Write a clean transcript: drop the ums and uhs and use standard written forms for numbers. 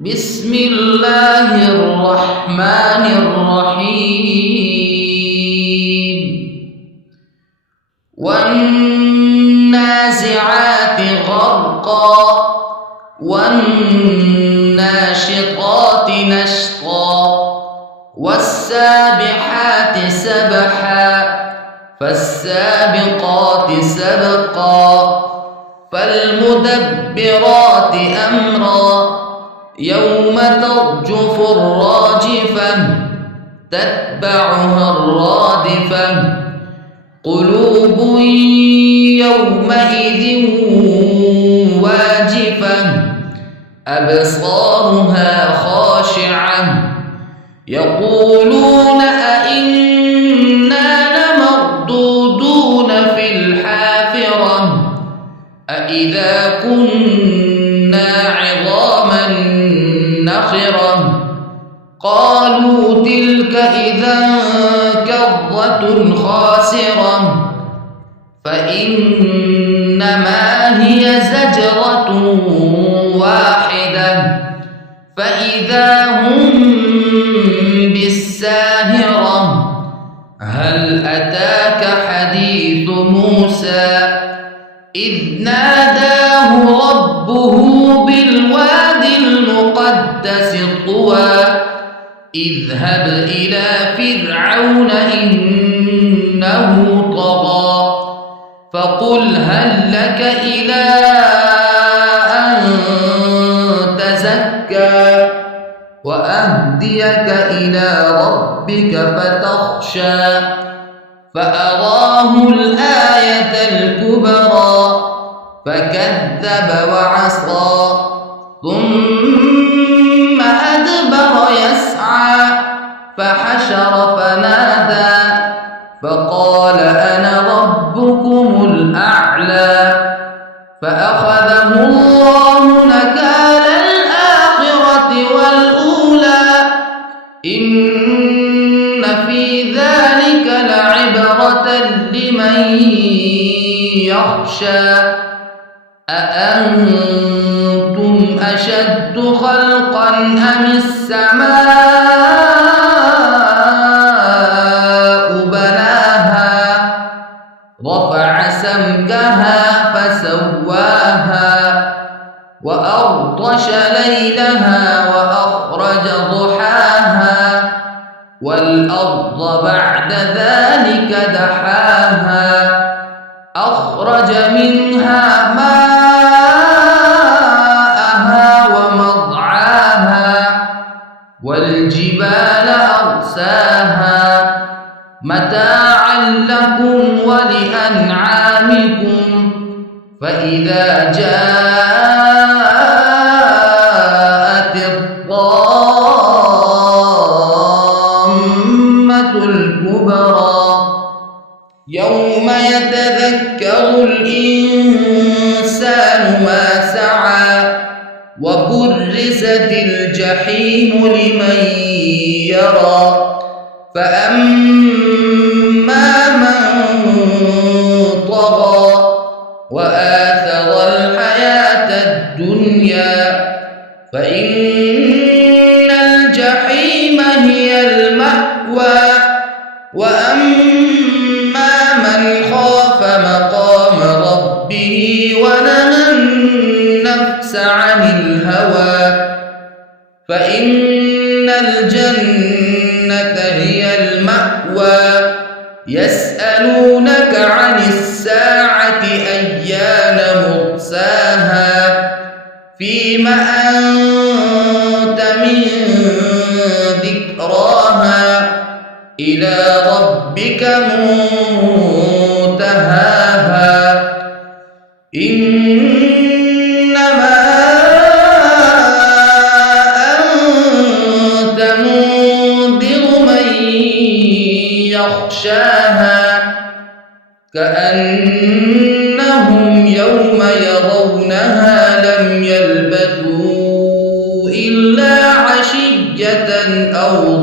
بسم الله الرحمن الرحيم والنازعات غرقا والناشطات نشطا والسابحات سبحا فالسابقات سبقا فالمدبرات أمرا يوم ترجف الراجفة تتبعها الرادفة قلوب يومئذ واجفة أبصارها خاشعة يقولون أئنا لمردودون في الحافرة أئذا كنا عظاما نخرة قالوا تلك إذا كرة خاسرة فإنما هي زجرة واحدة فإذا هم بالساهرة هل أتاك حديث موسى إذ ناداه ربه بالوادي المقدس طوى اذهب إلى فرعون إنه طغى فقل هل لك إلى أن تزكى وأهديك إلى ربك فتخشى فأراه الآية الكبرى فكذب وعصى ثم أدبر يسعى فحشر فنادى فقال أنا ربكم الأعلى فأخذه الله نكال الآخرة والأولى إن في ذلك لعبرة لمن يخشى أأنتم أشد خلقا أم السماء بناها رفع سمكها فسواها وأغطش ليلها وأخرج ضحاها والأرض بعد ذلك دحاها أخرج منها ماءها ومرعاها والجبال أرساها متاعا لكم ولأنعامكم فإذا جاءت الطامة الكبرى يوم يتذكر الإنسان ما سعى وبرزت الجحيم لمن يرى فأما من طغى وآثر الحياة الدنيا فإن الجحيم هي المأوى وأما من خاف مقام ربه ونهى النفس عن الهوى فإن الجنة هي المأوى يسألونك عن الساعة أيان مرساها فيم أنت من ذكراها إلى ربك منتهاها إنما أنت منذر من يخشاها كأنهم يوم يرونها لم يلبثوا إلا عشية أو